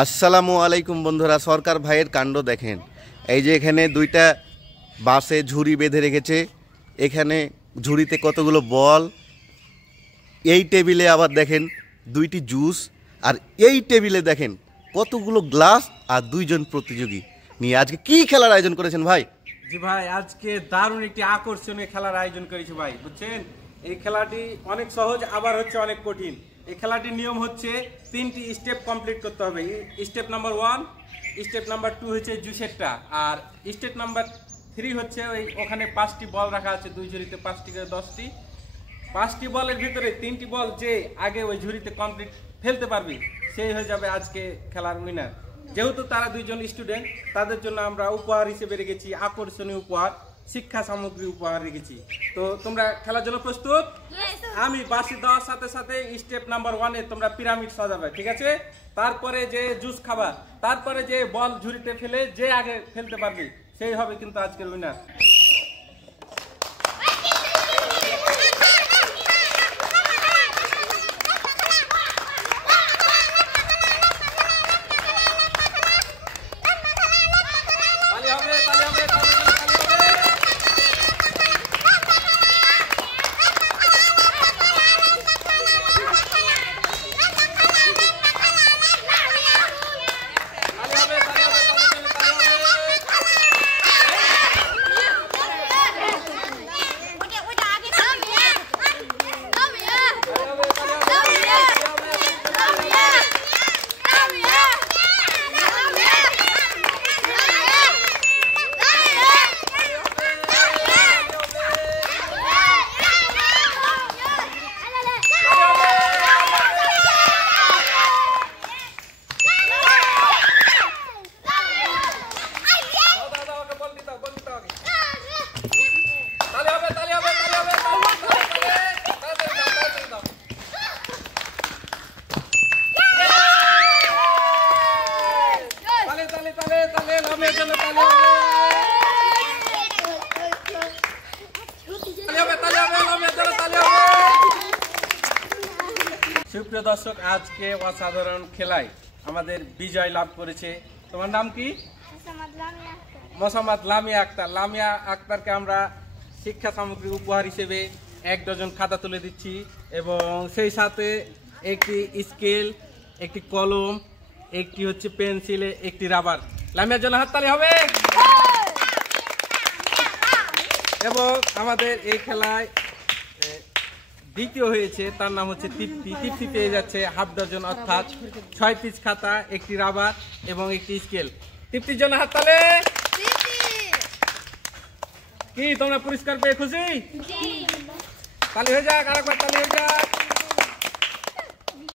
আসসালামু আলাইকুম বন্ধুরা, সরকার ভাইয়ের কাণ্ড দেখেন। এই যে এখানে দুইটা বাসে ঝুড়ি বেঁধে রেখেছে, এখানে ঝুড়িতে কতগুলো বল, এই টেবিলে আবার দেখেন দুইটি জুস, আর এই টেবিলে দেখেন কতগুলো গ্লাস আর দুইজন প্রতিযোগী নিয়ে আজকে কি খেলার আয়োজন করেছেন ভাই? জি ভাই, আজকে দারুণ একটি আকর্ষণীয় খেলার আয়োজন করেছি ভাই, বুঝছেন। এই খেলাটি অনেক সহজ, আবার হচ্ছে অনেক কঠিন। এই খেলাটির নিয়ম হচ্ছে 3টি স্টেপ কমপ্লিট করতে হবে। স্টেপ নাম্বার 1, স্টেপ নাম্বার 2 হচ্ছে জুসেরটা, আর স্টেপ নাম্বার 3 হচ্ছে ওখানে 5টি বল রাখা আছে, দুই ঝুড়িতে 5টি করে 10টি। 5টি বলের ভিতরে 3টি বল যে আগে ওই ঝুড়িতে কমপ্লিট ফেলতে পারবে সেই হয়ে যাবে আজকে খেলার উইনার। যেহেতু তারা দুইজন স্টুডেন্ট, তাদের জন্য আমরা উপহার হিসেবে রেখেছি আকর্ষণীয় উপহার, শিক্ষা সামগ্রী উপহার রেখেছি। তো তোমরা খেলার জন্য প্রস্তুত? আমি বাঁশি দেওয়ার সাথে সাথে স্টেপ নাম্বার 1-এ তোমরা পিরামিড সাজাবে, ঠিক আছে? তারপরে যে জুস খাবা, তারপরে যে বল ঝুড়িতে ফেলে যে আগে ফেলতে পারবে সেই হবে কিন্তু আজকের উইনার। সুপ্রিয় দর্শক, আজকে অসাধারণ খেলায় আমাদের বিজয় লাভ করেছে। তোমার নাম কি? মোসাম্মদ লামিয়া আক্তার। লামিয়া আক্তারকে আমরা শিক্ষা সামগ্রী উপহার হিসেবে 1 ডজন খাতা তুলে দিচ্ছি, এবং সেই সাথে একটি স্কেল, একটি কলম, একটি হচ্ছে পেন্সিল, একটি রাবার। লামিয়ার জন্য হাততালি হবে। এবং আমাদের এই খেলায় দ্বিতীয় হয়েছে, তার নাম হচ্ছে তৃপ্তি। তৃপ্তি পেয়ে যাচ্ছে 1/2 ডজন, অর্থাৎ 6 পিস খাতা, একটি রাবার এবং একটি স্কেল। তৃপ্তির জন্য হাততালি। কি তোমরা পুরস্কার পেয়ে খুশি? তালি হয়ে যাক, আরেকবার তালি হয়ে যাক।